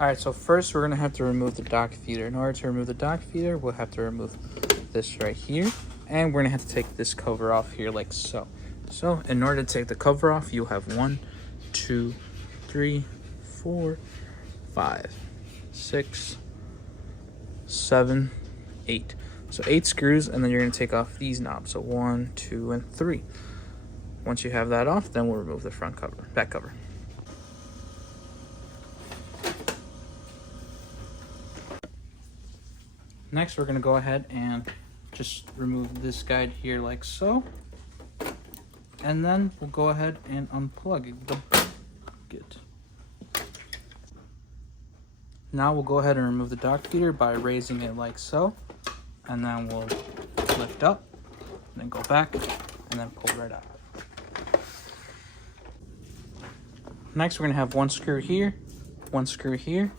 Alright, so first we're going to have to remove the dock feeder. In order to remove the dock feeder, we'll have to remove this right here. And we're going to have to take this cover off here like so. So in order to take the cover off, you'll have 1, 2, 3, 4, 5, 6, 7, 8. So 8 screws, and then you're going to take off these knobs. So 1, 2, and 3. Once you have that off, then we'll remove the front cover, back cover. Next, we're going to go ahead and just remove this guide here like so. And then we'll go ahead and unplug the bucket. Now we'll go ahead and remove the dock feeder by raising it like so. And then we'll lift up, and then go back, and then pull right out. Next, we're going to have 1 screw here, 1 screw here,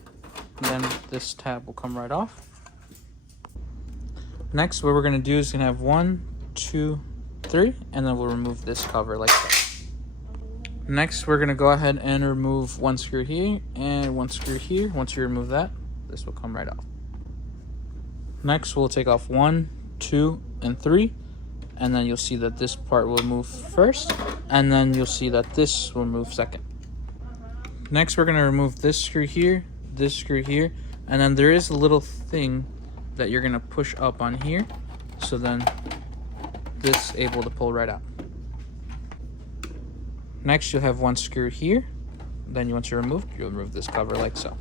and then this tab will come right off. Next, what we're going to do is going to have 1, 2, 3, and then we'll remove this cover like that. Next, we're going to go ahead and remove 1 screw here and 1 screw here. Once you remove that, this will come right off. Next, we'll take off 1, 2, and 3, and then you'll see that this part will move first, and then you'll see that this will move second. Next, we're going to remove this screw here, and then there is a little thing that you're going to push up on here, so then this is able to pull right out. Next, you'll have 1 screw here, then once you'll remove this cover like so.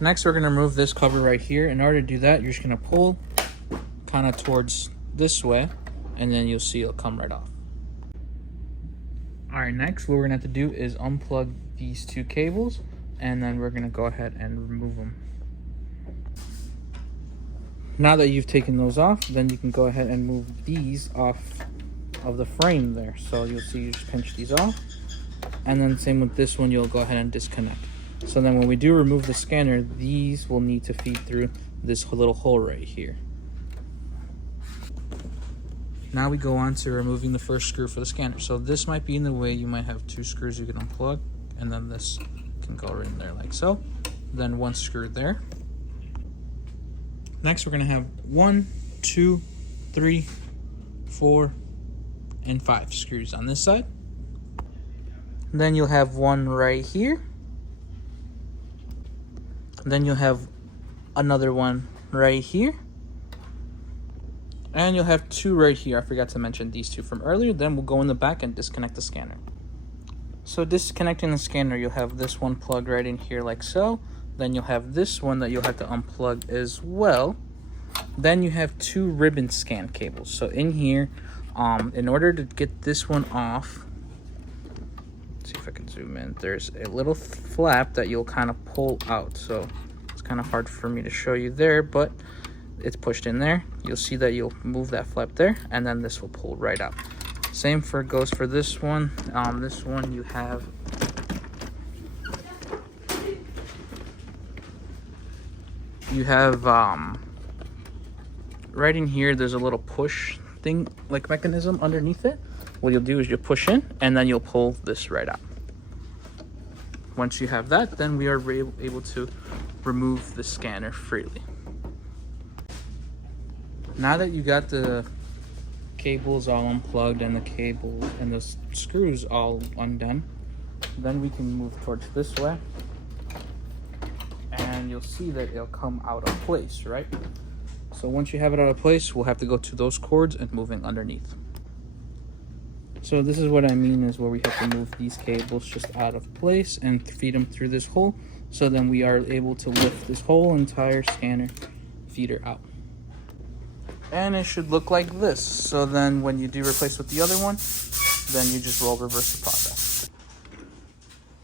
Next, we're going to remove this cover right here. In order to do that, you're just going to pull kind of towards this way, and then you'll see it'll come right off. Alright, next what we're going to have to do is unplug these 2 cables, and then we're going to go ahead and remove them. Now that you've taken those off, then you can go ahead and move these off of the frame there. So you'll see you just pinch these off, and then same with this one, you'll go ahead and disconnect. So then when we do remove the scanner, these will need to feed through this little hole right here. Now we go on to removing the first screw for the scanner. So this might be in the way. You might have 2 screws you can unplug, and then this can go right in there like so. Then 1 screw there. Next, we're going to have 1, 2, 3, 4, and 5 screws on this side. Then you'll have 1 right here. Then you'll have another 1 right here. And you'll have 2 right here. I forgot to mention these 2 from earlier. Then we'll go in the back and disconnect the scanner. So disconnecting the scanner, you'll have this one plugged right in here like so. Then you'll have this one that you'll have to unplug as well. Then you have 2 ribbon scan cables. So in here, in order to get this one off, let's see if I can zoom in. There's a little flap that you'll kind of pull out. So it's kind of hard for me to show you there, but it's pushed in there. You'll see that you'll move that flap there, and then this will pull right out. Same goes for this one. This one you have right in here, there's a little push thing like mechanism underneath it. What you'll do is you'll push in, and then you'll pull this right out. Once you have that, then we are able to remove the scanner freely. Now that you got the cables all unplugged and the cable and the screws all undone, then we can move towards this way, and you'll see that it'll come out of place, right? So once you have it out of place, we'll have to go to those cords and moving underneath. So this is what I mean is where we have to move these cables just out of place and feed them through this hole, so then we are able to lift this whole entire scanner feeder out. And it should look like this. So then when you do replace with the other one, then you just reverse the process.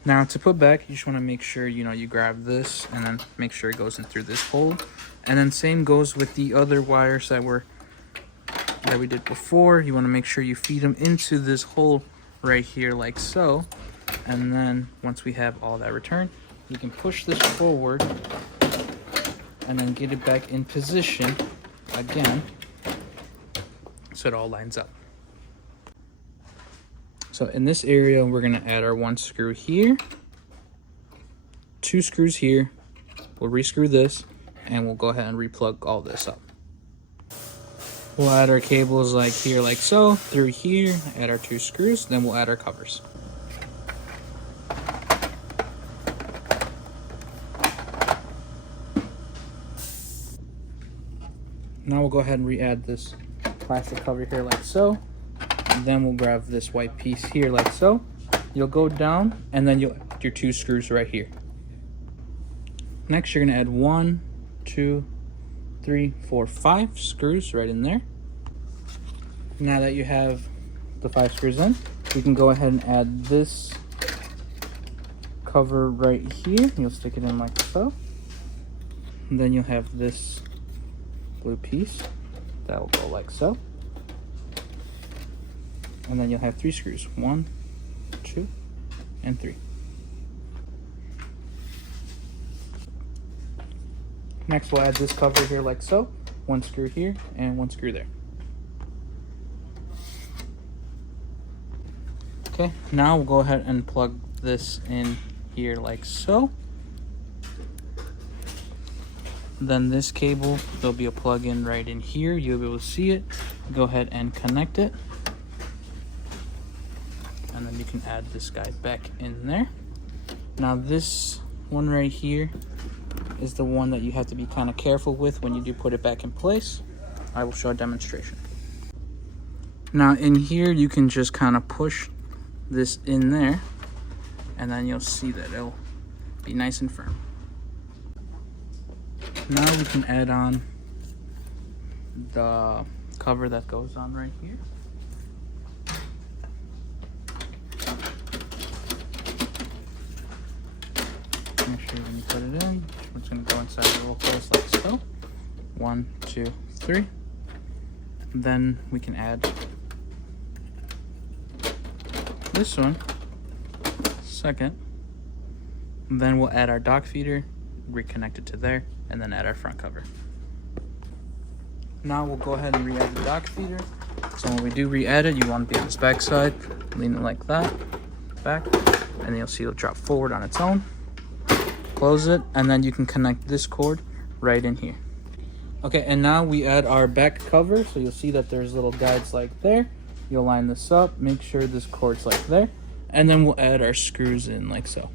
Now to put back, you just want to make sure you grab this and then make sure it goes in through this hole. And then same goes with the other wires that we did before. You want to make sure you feed them into this hole right here like so. And then once we have all that returned, you can push this forward and then get it back in position again, so it all lines up. So in this area, we're going to add our 1 screw here, 2 screws here. We'll rescrew this, and we'll go ahead and replug all this up. We'll add our cables like here, like so, through here, add our 2 screws, then we'll add our covers. Now we'll go ahead and re-add this plastic cover here like so. And then we'll grab this white piece here like so. You'll go down, and then you'll add your 2 screws right here. Next, you're gonna add 1, 2, 3, 4, 5 screws right in there. Now that you have the 5 screws in, we can go ahead and add this cover right here. You'll stick it in like so. And then you'll have this blue piece that will go like so. And then you'll have 3 screws, 1, 2, and 3. Next, we'll add this cover here like so. 1 screw here and 1 screw there. Okay, now we'll go ahead and plug this in here like so. Then this cable, there'll be a plug-in right in here. You'll be able to see it. Go ahead and connect it. And then you can add this guy back in there. Now this one right here is the one that you have to be kind of careful with when you do put it back in place. I will show a demonstration. Now in here, you can just kind of push this in there, and then you'll see that it'll be nice and firm. Now we can add on the cover that goes on right here. Make sure when you put it in, it's going to go inside the little holes like so. 1, 2, 3. Then we can add this one second. And then we'll add our dock feeder, reconnect it to there, and then add our front cover. Now we'll go ahead and re-add the dock feeder. So when we do re-add it, you want to be on this back side, lean it like that, back, and then you'll see it'll drop forward on its own. Close it, and then you can connect this cord right in here. Okay, and now we add our back cover. So you'll see that there's little guides like there. You'll line this up, make sure this cord's like there, and then we'll add our screws in like so.